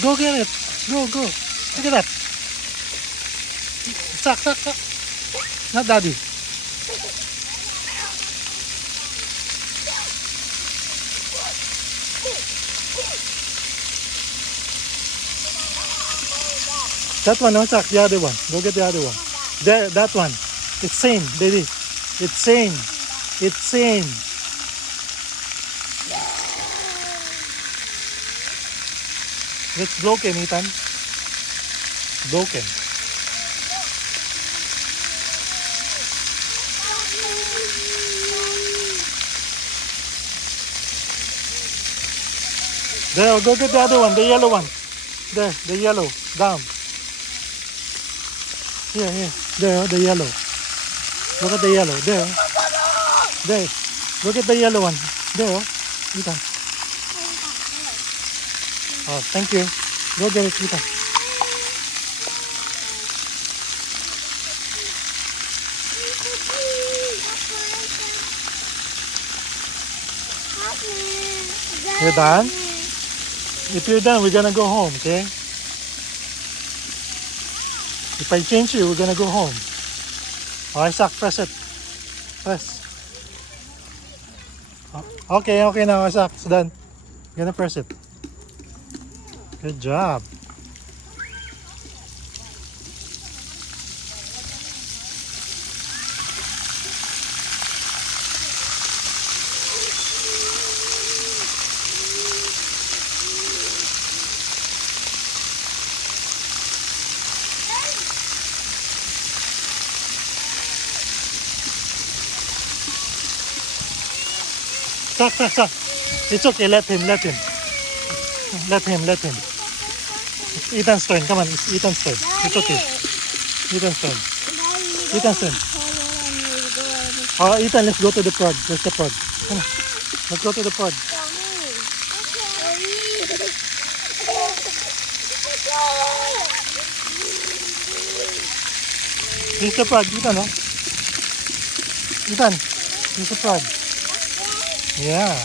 Go get it. Go, go. Look at that. Suck, suck, suck. Not daddy. That one, no, suck. The other one. Go get the other one. There, that one. It's same, baby. It's same. It's same. It's broken, Ethan. Broken. There, go get the other one, the yellow one. There, the yellow. Down. Here, here. There, the yellow. Look at the yellow. There. There. Look at the yellow one. There. Ethan. Oh, thank you. Go get it, Ethan. You're done? If you're done, we're gonna go home, okay? If I change you, we're gonna go home. Alright, Sak, press it. Press. Okay, okay now, Sak. It's done. Gonna press it. Good job. Sak, Sak, Sak. It's okay, let him, let him. Let him, let him. It's Ethan's turn. Come on, it's Ethan's turn. It's okay. Ethan's turn. Ethan's turn. Oh, Ethan, let's go to the prod. Where's the prod? Come on. Let's go to the prod. Here's the prod. Ethan, no? Ethan, here's the prod. Yeah.